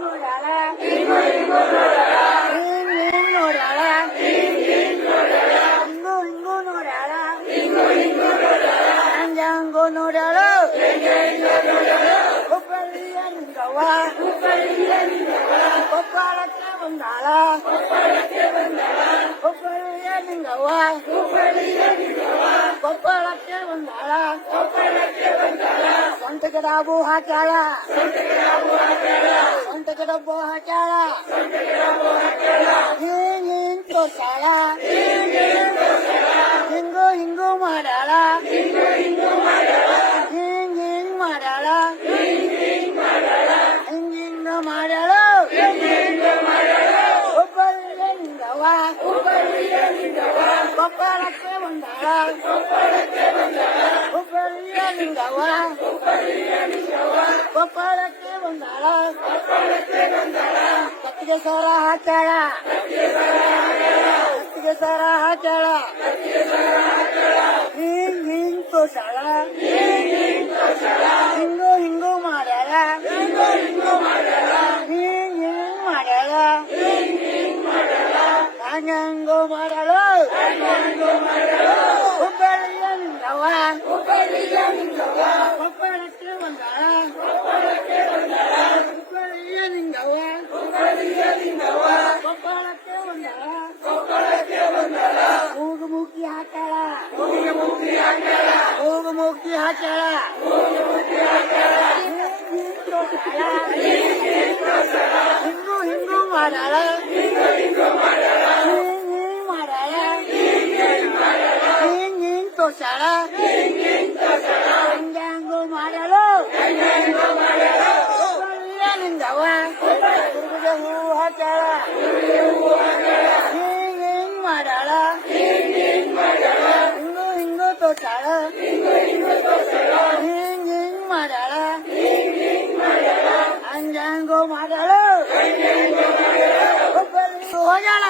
ನೋಡ್ಯಾಳ ಹಿಂಗು ನೋಡ್ಯಾಳ ಹಿಂಗು ನೋಡ್ಯಾಳ ಹಂಗು ನೋಡ್ಯಾಳ ಹುಬ್ಬಳ್ಳಿಯ ನಿಂಗವ್ವ ಕೊಪ್ಪಳಕ್ಕೆ ಬಂದಾಳ ಹುಬ್ಬಳ್ಳಿಯ ನಿಂಗವ್ವ ಕೊಪ್ಪಳಕ್ಕೆ ಬಂದಾಳ ಸ್ವಂತ ಗಿಡಬು ಹಾಕ್ಯಾಳ ಸ್ವಂತ ಗಿಡಬ್ಬು ಹಾಕ್ಯಾಳ ಹಿಂಗ್ ತೋರ್ಸಾಳ ಹಿಂಗು ಮಾಡ್ಯಾಳ ಹಿಂಗ್ ಮಾಡ್ಯಾಳ ಹಿಂಗ ಮಾಡ್ಯಾಳ ಹುಬ್ಬಳ್ಳಿಯ ನಿಂಗವ್ವ ಕೊಪ್ಪಳಕ್ಕೆ ಬಂದಾಳ ಹುಬ್ಬಳ್ಳಿಯ ನಿಂಗವ್ವ ಕೊಪ್ಪಳಕ್ಕೆ ಬಂದಾಳ ಕತ್ತಿಗೆ ಸರ ಹಾಕ್ಯಾಳ ಕತ್ತಿಗೆ ಸರ ಹಾಕ್ಯಾಳ ಹಿಂಗ್ ತೋರ್ಸಾಳ ಹಿಂಗು ಮಾಡ್ಯಾಳ ಹಿಂಗ್ ಮಾಡ್ಯಾಳ ಹಂಗಂಗು ಮಾಡ್ಯಾಳ ಹುಬ್ಬಳ್ಳಿಯ ನಿಂಗವ್ವ ಕೊಪ್ಪಳಕ್ಕೆ ಬಂದಾಳ ಹುಬ್ಬಳ್ಳಿಯ ನಿಂಗವ್ವ ಕೊಪ್ಪಳಕ್ಕೆ ಬಂದಾಳ ಮೂಗುಮುಖಿ ಹಾಕ್ಯಾಳ ಮೂಗುಮುಖಿ ಹಾಕ್ಯಾಳ ಹಿಂಗು ಮಾಡ್ಯಾಳ ಹಿಂಗ್ ತೋರ್ಸಾಳ ಹಂಗಂಗು ಮಾಡ್ಯಾಳ ಹುಬ್ಬಳ್ಳಿಯ ನಿಂಗವ್ವ ಹುಡುಗ ಹೂ ಹಾಕ್ಯಾಳ ಹಿಂಗ್ ಮಾಡ್ಯಾಳ ಹಿಂಗು ತೋರ್ಸಾಳ ಹಿಂಗ್ ಮಾಡ್ಯಾಳ ಹಂಗಂಗು ಮಾಡ್ಯಾಳ ಹುಬ್ಬಳ್ಳಿ ಹೋಗ್ಯಾಳ